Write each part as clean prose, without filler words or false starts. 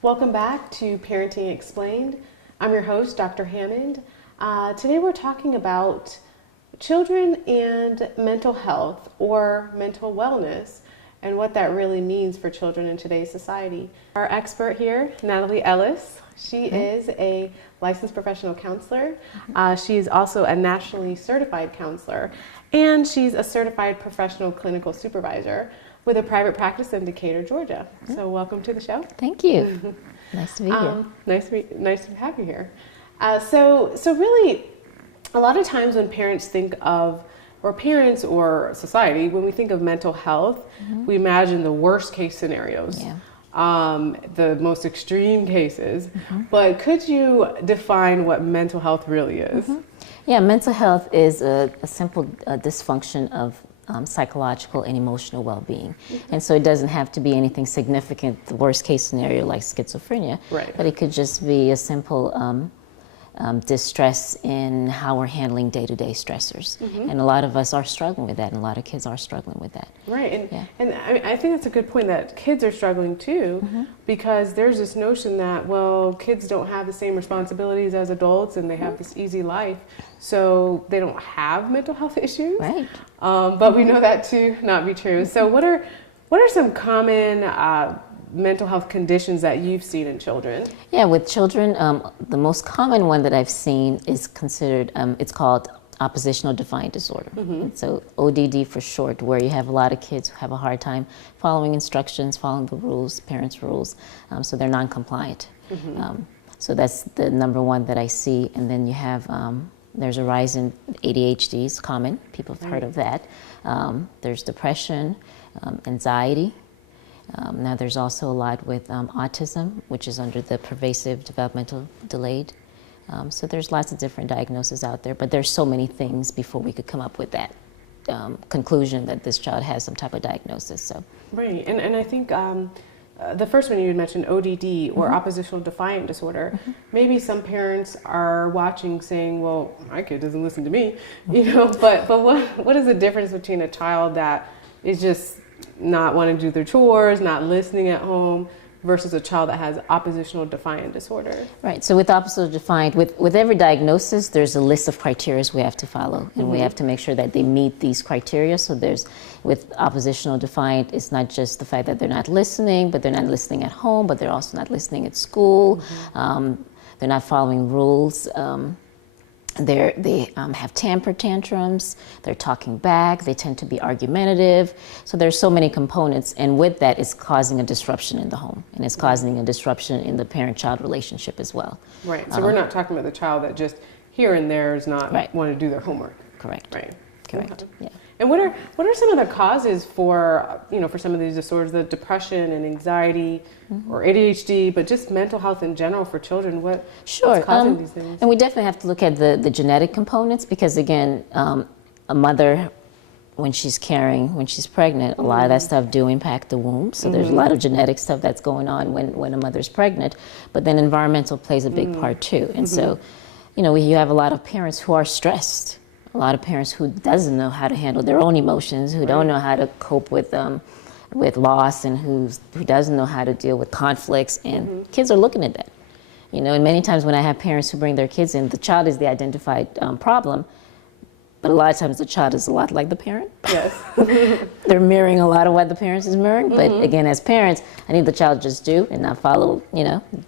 Welcome back to Parenting Explained. I'm your host, Dr. Hammond. Today we're talking about children and mental health or mental wellness and what that really means for children in today's society. Our expert here, Nathalie Ellis, she is a licensed professional counselor. She is also a nationally certified counselor, and she's a certified professional clinical supervisor with a private practice in Decatur, Georgia. So welcome to the show. Thank you. Nice to be here. Nice to have you here. So really, a lot of times when parents think of, or parents or society, when we think of mental health, we imagine the worst case scenarios, the most extreme cases. But could you define what mental health really is? Yeah, mental health is a simple dysfunction of psychological and emotional well-being. And so it doesn't have to be anything significant, the worst case scenario like schizophrenia, but it could just be a simple distress in how we're handling day-to-day stressors. And a lot of us are struggling with that, and a lot of kids are struggling with that. Right, and I think that's a good point that kids are struggling too, because there's this notion that, well, kids don't have the same responsibilities as adults and they have this easy life, so they don't have mental health issues. Right. But we know that to not be true. So what are some common mental health conditions that you've seen in children? Yeah, with children, the most common one that I've seen is considered, it's called oppositional defiant disorder. So ODD for short, where you have a lot of kids who have a hard time following instructions, following the rules, parents' rules, so they're non-compliant. So that's the number one that I see. And then you have, there's a rise in ADHD, is common, people have heard of that. There's depression, anxiety. Now there's also a lot with autism, which is under the pervasive developmental delayed. So there's lots of different diagnoses out there, but there's so many things before we could come up with that conclusion that this child has some type of diagnosis. So. Right, and I think the first one you had mentioned, ODD or oppositional defiant disorder, maybe some parents are watching saying, well, my kid doesn't listen to me, you know, but what is the difference between a child that is just not wanting to do their chores, not listening at home, versus a child that has oppositional defiant disorder? Right, so with oppositional defiant, with every diagnosis, there's a list of criteria we have to follow, and we have to make sure that they meet these criteria. So with oppositional defiant, it's not just the fact that they're not listening, but they're not listening at home, but they're also not listening at school. They're not following rules. They have temper tantrums, they're talking back, they tend to be argumentative. So there's so many components, and with that, it's causing a disruption in the home, and it's causing a disruption in the parent-child relationship as well. Right, so we're not talking about the child that just here and there is not want to do their homework. Correct. Right. Correct. Yeah. And what are some of the causes for, for some of these disorders, the depression and anxiety or ADHD, but just mental health in general for children? What's causing these things? And we definitely have to look at the genetic components, because again, a mother, when she's carrying, when she's pregnant, a lot of that stuff do impact the womb. So there's a lot of genetic stuff that's going on when a mother's pregnant, but then environmental plays a big part too. And so, you have a lot of parents who are stressed. A lot of parents who doesn't know how to handle their own emotions, who don't know how to cope with loss, and who doesn't know how to deal with conflicts, and kids are looking at that. And many times when I have parents who bring their kids in, the child is the identified problem, but a lot of times the child is a lot like the parent. Yes. They're mirroring a lot of what the parents is mirroring, but again, as parents, I need the child to just do and not follow,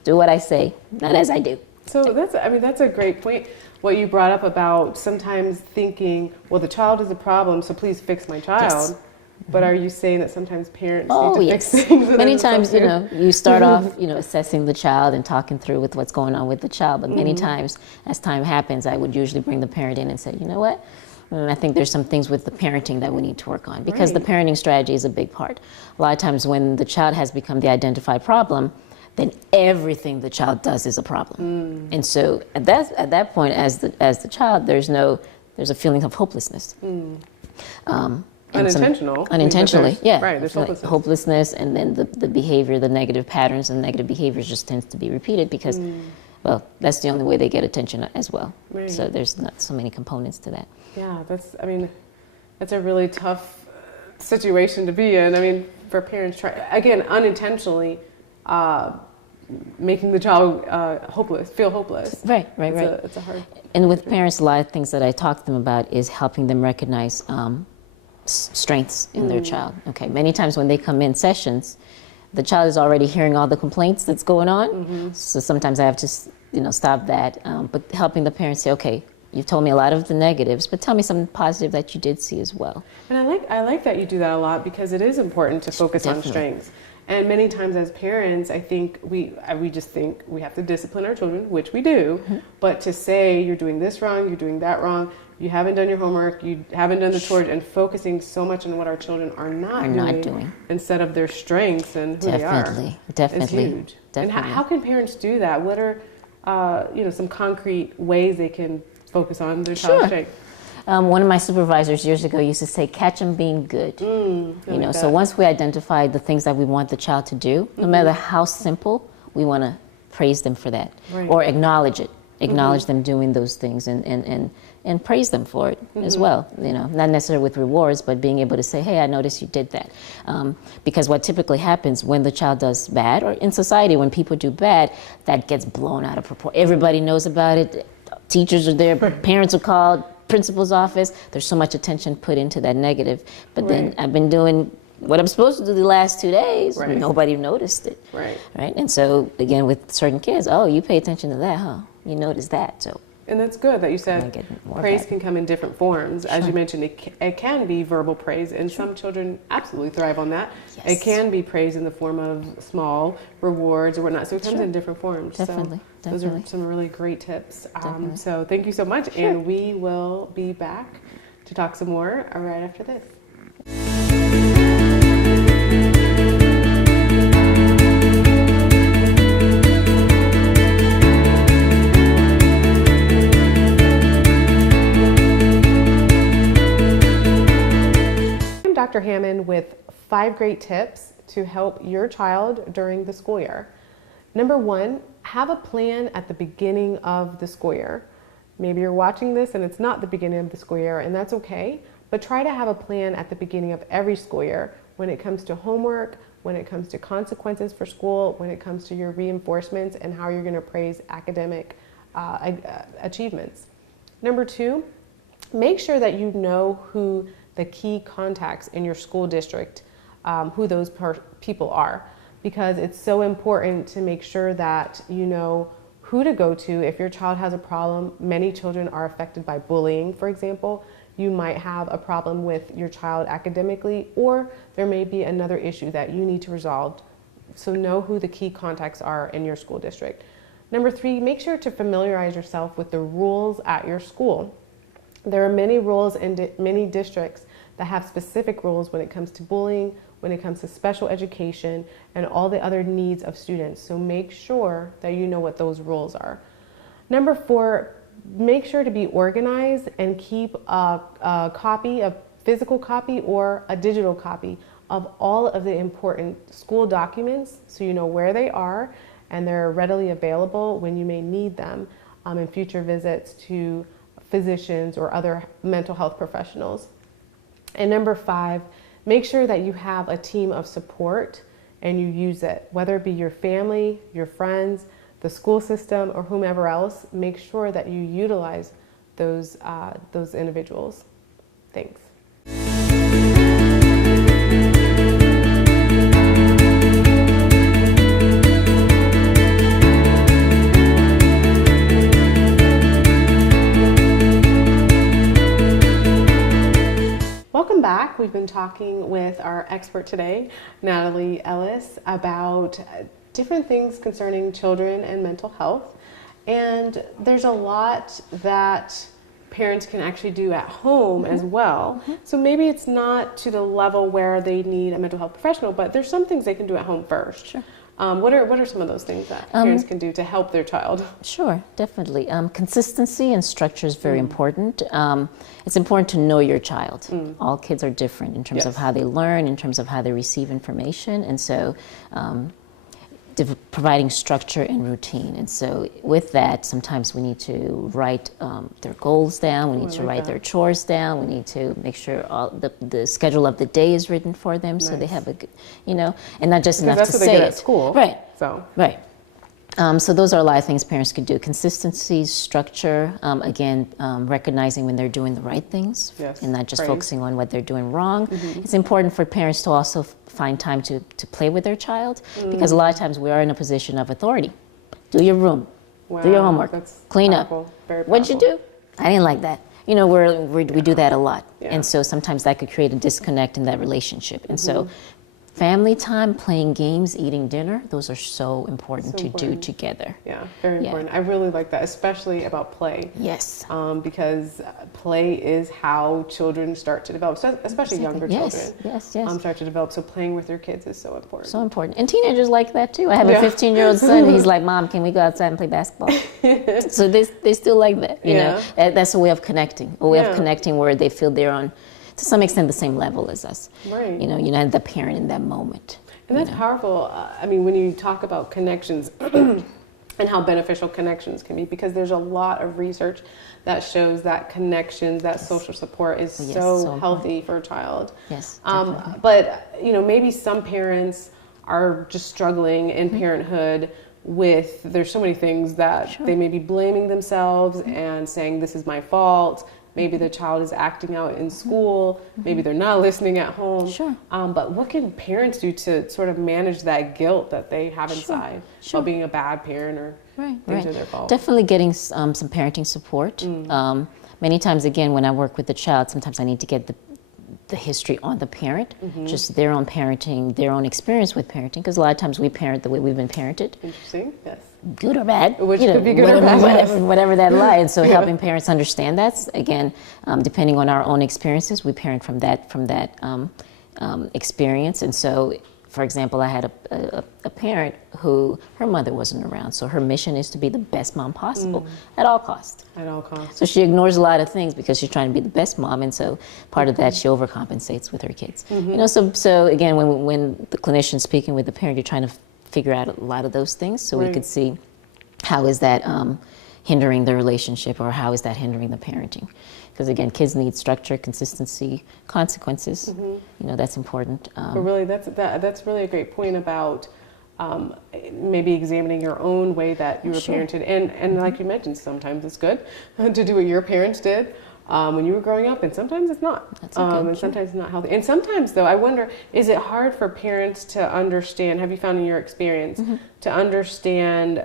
do what I say, not as I do. So that's a great point. What you brought up about sometimes thinking, well, the child is a problem, so please fix my child. Yes. But are you saying that sometimes parents need to fix things? Many times, you start off, assessing the child and talking through with what's going on with the child. But many times, as time happens, I would usually bring the parent in and say, you know what? I think there's some things with the parenting that we need to work on, because the parenting strategy is a big part. A lot of times when the child has become the identified problem, then everything the child does is a problem. And so at that point, as the child, there's a feeling of hopelessness. Unintentionally, yeah. Right, there's hopelessness, and then the behavior, the negative patterns and negative behaviors just tends to be repeated because, well, that's the only way they get attention as well. Right. So there's not so many components to that. Yeah, that's a really tough situation to be in. I mean, for parents, again, unintentionally, making the child feel hopeless. Right. It's a hard. And with parents, a lot of things that I talk to them about is helping them recognize strengths in their child. Okay, many times when they come in sessions, the child is already hearing all the complaints that's going on. So sometimes I have to, stop that. But helping the parents say, okay, you've told me a lot of the negatives, but tell me something positive that you did see as well. And I like that you do that a lot, because it is important to focus on strengths. And many times as parents, I think we just think we have to discipline our children, which we do. But to say you're doing this wrong, you're doing that wrong, you haven't done your homework, you haven't done the chores, and focusing so much on what our children are not doing instead of their strengths and who they are. Definitely. Is huge. And how can parents do that? What are some concrete ways they can focus on their child's strengths? One of my supervisors years ago used to say, catch them being good. So once we identify the things that we want the child to do, no matter how simple, we want to praise them for that, or acknowledge it. Acknowledge them doing those things and praise them for it as well. Not necessarily with rewards, but being able to say, hey, I noticed you did that. Because what typically happens when the child does bad, or in society when people do bad, that gets blown out of proportion. Everybody knows about it. Teachers are there, parents are called, principal's office. There's so much attention put into that negative. But then I've been doing what I'm supposed to do the last 2 days. Nobody noticed it. Right. And so again, with certain kids, oh, you pay attention to that, huh? You notice that. So. And that's good that you said praise can come in different forms. As you mentioned, it can be verbal praise, and some children absolutely thrive on that. Yes. It can be praise in the form of small rewards or whatnot. So it comes in different forms. Definitely. Those are some really great tips. So thank you so much. And we will be back to talk some more right after this. Dr. Hammond with 5 great tips to help your child during the school year. Number 1, have a plan at the beginning of the school year. Maybe you're watching this and it's not the beginning of the school year, and that's okay, but try to have a plan at the beginning of every school year when it comes to homework, when it comes to consequences for school, when it comes to your reinforcements and how you're going to praise academic achievements. Number 2, make sure that you know who the key contacts in your school district, who those people are, because it's so important to make sure that you know who to go to if your child has a problem. Many children are affected by bullying, for example. You might have a problem with your child academically, or there may be another issue that you need to resolve. So know who the key contacts are in your school district. Number 3, make sure to familiarize yourself with the rules at your school. There are many rules in many districts that have specific rules when it comes to bullying, when it comes to special education, and all the other needs of students. So make sure that you know what those rules are. Number 4, make sure to be organized and keep a copy, a physical copy or a digital copy of all of the important school documents, so you know where they are and they're readily available when you may need them in future visits to physicians or other mental health professionals. And number 5, make sure that you have a team of support and you use it, whether it be your family, your friends, the school system, or whomever else. Make sure that you utilize those individuals. Thanks. Welcome back. We've been talking with our expert today, Nathalie Ellis, about different things concerning children and mental health. And there's a lot that parents can actually do at home as well. So maybe it's not to the level where they need a mental health professional, but there's some things they can do at home first. Sure. What are some of those things that parents can do to help their child? Sure, definitely. Consistency and structure is very important. It's important to know your child. All kids are different in terms of how they learn, in terms of how they receive information, and so providing structure and routine. And so with that, sometimes we need to write their goals down, we need to write their chores down, we need to make sure all the schedule of the day is written for them, so they have a good, and not just enough to say it. That's what they get at school. Right. So. Right. So those are a lot of things parents could do. Consistency, structure, again, recognizing when they're doing the right things, Yes. and not just Praise. focusing on what they're doing wrong. It's important for parents to also find time to play with their child, because a lot of times we are in a position of authority. Do your room, Wow, do your homework, that's clean powerful, up. very What'd you powerful. do? I didn't like that. You know, we do that a lot. Yeah. And so sometimes that could create a disconnect in that relationship. And so family time, playing games, eating dinner, those are so important So to do important. together. Yeah, very Yeah. important. I really like that, especially about play. Yes. Because play is how children start to develop, especially younger Yes, children. yes, yes. Start to develop. So playing with your kids is so important. So important. And teenagers like that too. I have a Yeah. 15-year-old son, and he's like, Mom, can we go outside and play basketball? So they still like that, you know. That's a way of connecting, a way of connecting where they feel they're on, to some extent, the same level as us. Right. You know, you're not the parent in that moment. And that's powerful. I mean, when you talk about connections and how beneficial connections can be, because there's a lot of research that shows that connections, that social support is so healthy for a child. Yes. But, you know, maybe some parents are just struggling in parenthood with, there's so many things that they may be blaming themselves and saying, this is my fault. Maybe the child is acting out in school. Maybe they're not listening at home. Sure. But what can parents do to sort of manage that guilt that they have inside about being a bad parent or things are their fault? Definitely getting some parenting support. Many times, again, when I work with the child, sometimes I need to get the history on the parent, just their own parenting, their own experience with parenting, because a lot of times we parent the way we've been parented. Interesting, yes. Good or bad, Which could be good or bad. whatever that lies. And so helping parents understand that, again, depending on our own experiences, we parent from that experience. And so, for example, I had a parent who, her mother wasn't around, so her mission is to be the best mom possible at all costs. At all costs. So she ignores a lot of things because she's trying to be the best mom, and so part of that she overcompensates with her kids. You know, so again, when the clinician's speaking with the parent, you're trying to figure out a lot of those things, so we could see how is that hindering the relationship, or how is that hindering the parenting. Because again, kids need structure, consistency, consequences. You know, that's important. But really, that's really a great point about maybe examining your own way that you were parented. And like you mentioned, sometimes it's good to do what your parents did when you were growing up, and sometimes it's not. That's okay. And sometimes it's not healthy. And sometimes, though, I wonder, is it hard for parents to understand, have you found in your experience, to understand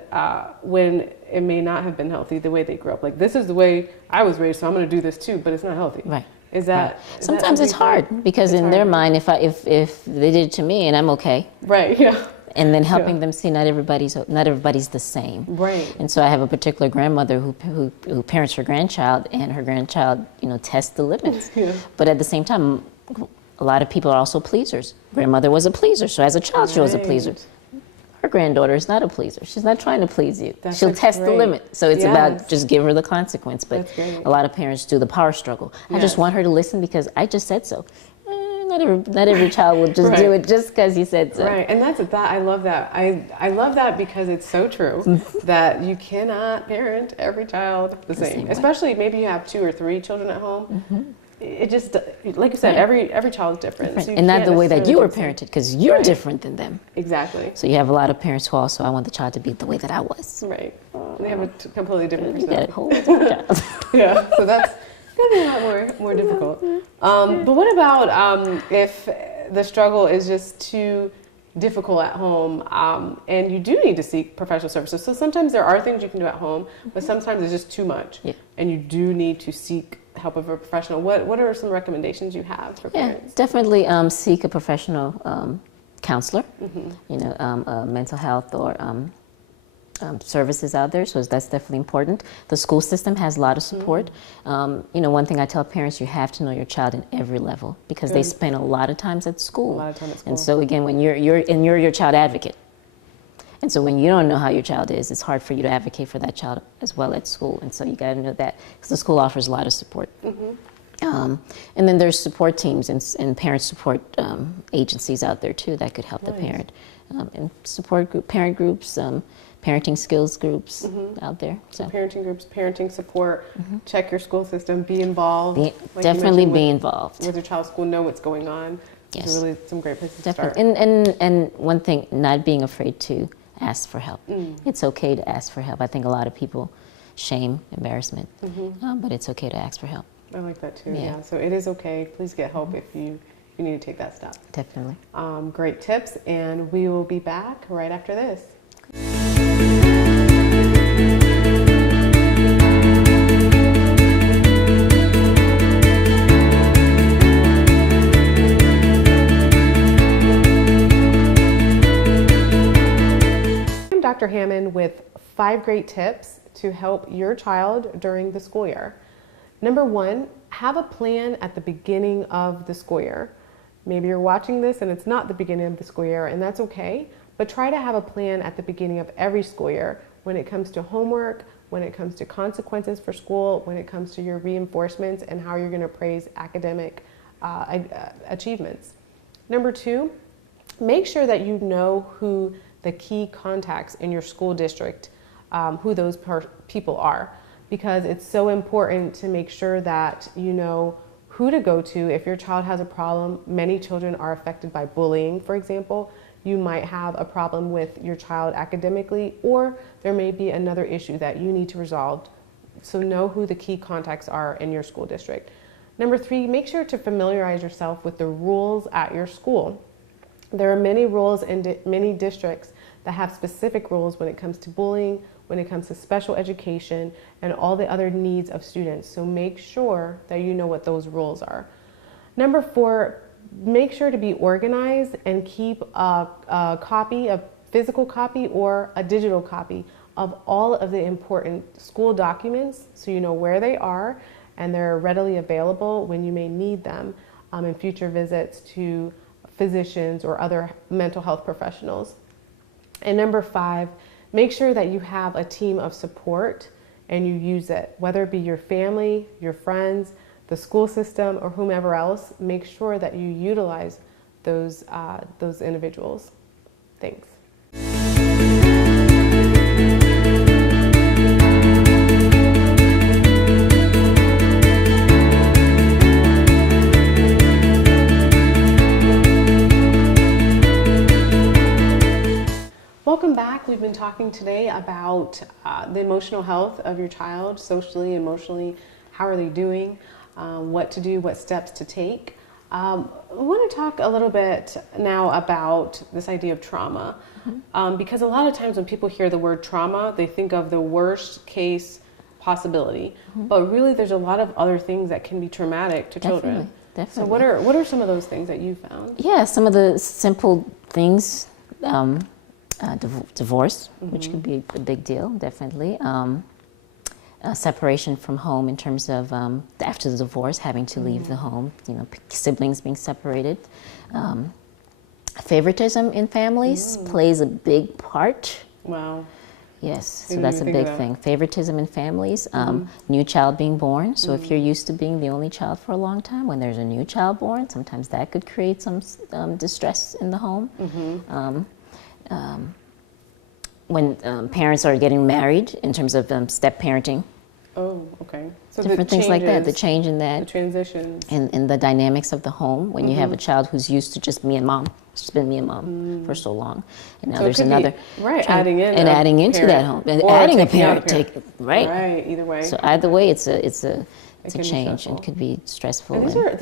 when it may not have been healthy, the way they grew up? Like, this is the way I was raised, so I'm going to do this too, but it's not healthy. Right. Is that sometimes it's hard, because in their mind, if they did it to me and I'm okay, right? Yeah. and then helping them see not everybody's the same. Right. And so I have a particular grandmother who parents her grandchild, and her grandchild, you know, tests the limits. But at the same time, a lot of people are also pleasers. Grandmother was a pleaser, so as a child she was a pleaser. Her granddaughter is not a pleaser. She's not trying to please you. She'll test the limit. So it's about just give her the consequence. But a lot of parents do the power struggle. I just want her to listen because I just said so. Not every child will just do it just because you said so. Right, and I love that. I love that because it's so true that you cannot parent every child the same. Especially maybe you have 2 or 3 children at home. It just, like you said, every child is different. So and not the way that you were parented, because you're different than them. Exactly. So you have a lot of parents who also, I want the child to be the way that I was. Right. They have a completely different personality. You got a whole different child. Yeah, so that's going to be a lot more difficult. But what about if the struggle is just too difficult at home, and you do need to seek professional services? So sometimes there are things you can do at home, but sometimes it's just too much, and you do need to seek help of a professional. What are some recommendations you have for parents? Definitely seek a professional counselor, you know, mental health or services out there, so that's definitely important. The school system has a lot of support. You know, one thing I tell parents, you have to know your child in every level, because they spend a lot of times at school. A lot of time at school. And so again, when you're your child advocate. And so when you don't know how your child is, it's hard for you to advocate for that child as well at school. And so you got to know that, because the school offers a lot of support. And then there's support teams and parent support agencies out there too that could help the parent. And parent groups, parenting skills groups out there. So parenting groups, parenting support, check your school system, be involved. Definitely be involved. With your child's school, know what's going on. Yes. These are really some great places Definitely. to start. And one thing, not being afraid to ask for help. It's okay to ask for help. I think a lot of people shame, embarrassment, but it's okay to ask for help. I like that too. Yeah. So it is okay. Please get help if you need to take that step. Definitely. Great tips, and we will be back right after this. I'm Dr. Hammond with 5 great tips to help your child during the school year. Number 1, have a plan at the beginning of the school year. Maybe you're watching this and it's not the beginning of the school year, and that's okay, but try to have a plan at the beginning of every school year when it comes to homework, when it comes to consequences for school, when it comes to your reinforcements and how you're going to praise academic achievements. Number 2, make sure that you know who the key contacts in your school district, who those people are, because it's so important to make sure that you know who to go to if your child has a problem. Many children are affected by bullying, for example. You might have a problem with your child academically, or there may be another issue that you need to resolve. So know who the key contacts are in your school district. Number 3, make sure to familiarize yourself with the rules at your school. There are many rules in many districts that have specific rules when it comes to bullying, when it comes to special education, and all the other needs of students. So make sure that you know what those rules are. Number 4, make sure to be organized and keep a copy, a physical copy or a digital copy of all of the important school documents, so you know where they are and they're readily available when you may need them in future visits to physicians or other mental health professionals. And number 5, make sure that you have a team of support and you use it, whether it be your family, your friends, the school system, or whomever else. Make sure that you utilize those individuals. Thanks. Welcome back. We've been talking today about the emotional health of your child, socially, emotionally. How are they doing? What to do, what steps to take. I want to talk a little bit now about this idea of trauma, because a lot of times when people hear the word trauma, they think of the worst case possibility, but really there's a lot of other things that can be traumatic to children. Definitely. So what are some of those things that you found? Yeah, some of the simple things. Divorce, which could be a big deal, definitely. Separation from home in terms of after the divorce, having to leave the home, siblings being separated. Favoritism in families plays a big part. Wow. Yes, so that's a big thing. Favoritism in families. New child being born. So if you're used to being the only child for a long time, when there's a new child born, sometimes that could create some distress in the home. When parents are getting married, in terms of step parenting. Oh, okay. So different things like that, the change in that. The transitions. And the dynamics of the home, when you have a child who's used to just me and mom, it's just been me and mom for so long. And now So there's it could another. be, right, adding in and a adding into parent, that home. And or adding a taking out parent, Right, either way. So either way, it's a can be change stressful. and could be stressful. And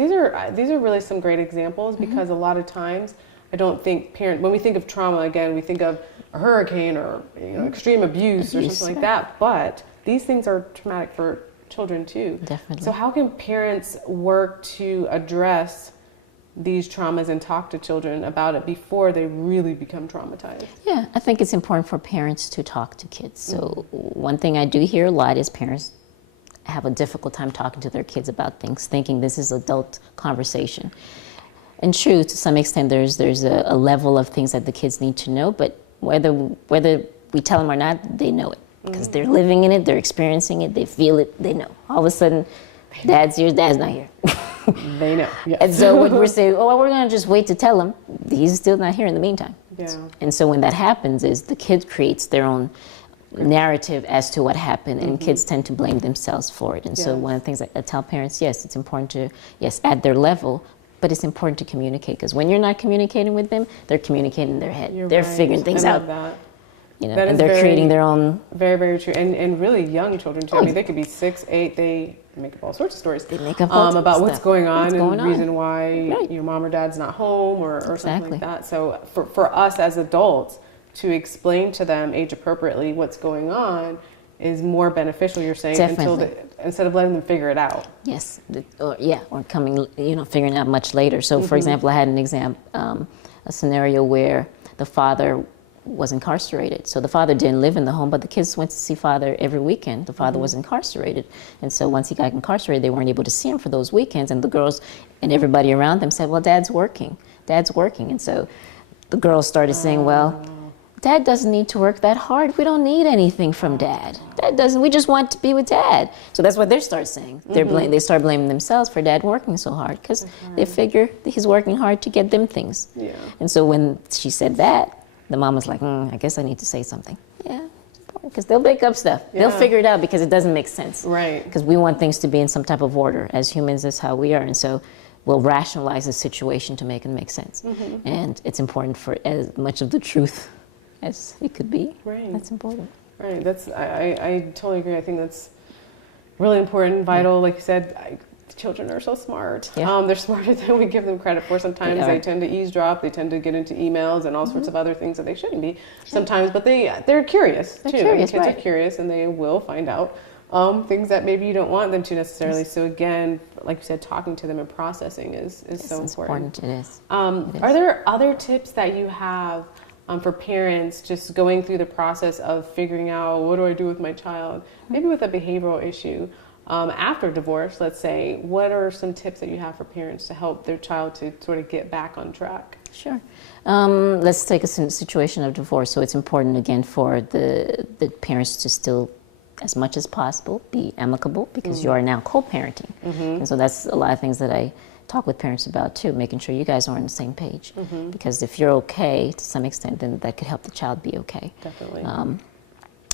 these are really some great examples, because a lot of times I don't think when we think of trauma, again, we think of a hurricane or extreme abuse or something like that, but these things are traumatic for children too. Definitely. So how can parents work to address these traumas and talk to children about it before they really become traumatized? Yeah, I think it's important for parents to talk to kids. So one thing I do hear a lot is parents have a difficult time talking to their kids about things, thinking this is adult conversation. And true, to some extent, there's a level of things that the kids need to know, but whether we tell them or not, they know it. Because they're living in it, they're experiencing it, they feel it, they know. All of a sudden, dad's here, dad's not here. They know, yes. And so when we're saying, oh, well, we're going to just wait to tell him, he's still not here in the meantime. Yeah. And so when that happens is the kid creates their own narrative as to what happened, and kids tend to blame themselves for it. And so one of the things I tell parents, yes, it's important to, at their level, but it's important to communicate, because when you're not communicating with them, they're communicating in their head. They're figuring things out. That. You know, That and is they're very, creating their own. very, very true. And really young children too. Oh, I mean, they could be 6, 8. They make up all sorts of stories. They make up all sorts about of what's stuff. going on What's and going the on. reason why Right. your mom or dad's not home or something Exactly. like that. So for us as adults to explain to them age appropriately what's going on is more beneficial, you're saying, Definitely. instead of letting them figure it out. Yes, or coming, figuring out much later. So, for example, I had a scenario where the father was incarcerated. So the father didn't live in the home, but the kids went to see father every weekend. The father was incarcerated. And so once he got incarcerated, they weren't able to see him for those weekends. And the girls and everybody around them said, well, Dad's working. Dad's working. And so the girls started saying, well, Dad doesn't need to work that hard. We don't need anything from Dad. We just want to be with Dad. So that's what they start saying. They start blaming themselves for Dad working so hard because they figure that he's working hard to get them things. Yeah. And so when she said that, the mom was like, I guess I need to say something. Yeah, because they'll make up stuff. Yeah. They'll figure it out because it doesn't make sense. Right. Because we want things to be in some type of order. As humans, that's how we are. And so we'll rationalize the situation to make it make sense. And it's important for as much of the truth as it could be. Right. That's important. Right. I totally agree. I think that's really important, vital. Like you said, children are so smart. Yeah. They're smarter than we give them credit for. Sometimes they tend to eavesdrop. They tend to get into emails and all sorts of other things that they shouldn't be. Sometimes, but they're curious too. Curious, Kids right. are curious, and they will find out things that maybe you don't want them to necessarily. Yes. So again, like you said, talking to them and processing is so It's important. It is. Are there other tips that you have for parents just going through the process of figuring out what do I do with my child, maybe with a behavioral issue after divorce, let's say? What are some tips that you have for parents to help their child to sort of get back on track? Sure. Let's take a situation of divorce. So it's important, again, for the parents to still, as much as possible, be amicable because you are now co-parenting. And so that's a lot of things that I talk with parents about too, making sure you guys are on the same page. Because if you're okay to some extent, then that could help the child be okay. Definitely.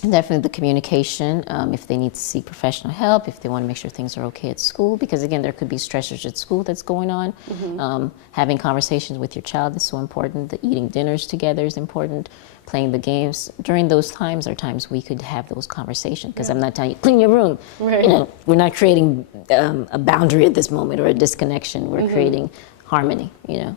And definitely the communication, if they need to seek professional help, if they want to make sure things are okay at school, because again, there could be stressors at school that's going on. Having conversations with your child is so important. The eating dinners together is important. Playing the games. During those times are times we could have those conversations, because I'm not telling you, clean your room. Right. We're not creating a boundary at this moment or a disconnection. We're creating harmony,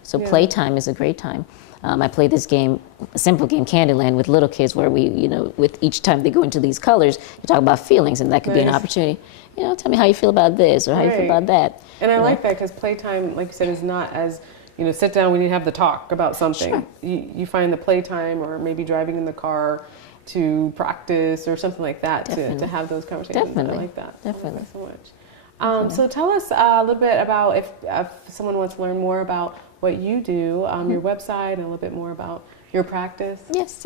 So playtime is a great time. I play this game, a simple game, Candyland, with little kids where we, with each time they go into these colors, you talk about feelings, and that could be an opportunity. Tell me how you feel about this or how you feel about that. And I like that because playtime, like you said, is not as, sit down, we need to have the talk about something. Sure. You find the playtime or maybe driving in the car to practice or something like that to have those conversations. Definitely. I like that. Definitely. I like that so much. So tell us a little bit about if someone wants to learn more about what you do, your website, and a little bit more about your practice. Yes.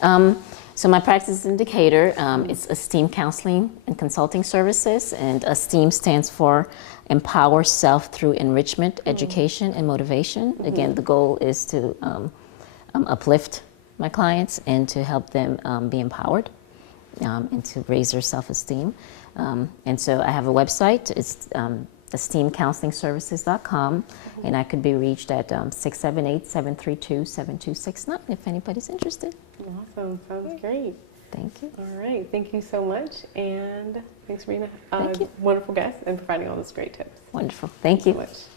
So my practice is in Decatur. It's Esteem Counseling and Consulting Services, and Esteem stands for Empower Self Through Enrichment, Education, and Motivation. Again, the goal is to uplift my clients and to help them be empowered and to raise their self-esteem. And so I have a website. It's esteemcounselingservices.com, and I could be reached at 678-732-7269 if anybody's interested. Awesome. Sounds great. Thank you. All right. Thank you so much. And thanks for being Thank a you. wonderful guest and providing all those great tips. Wonderful. Thank you. Thank you so much.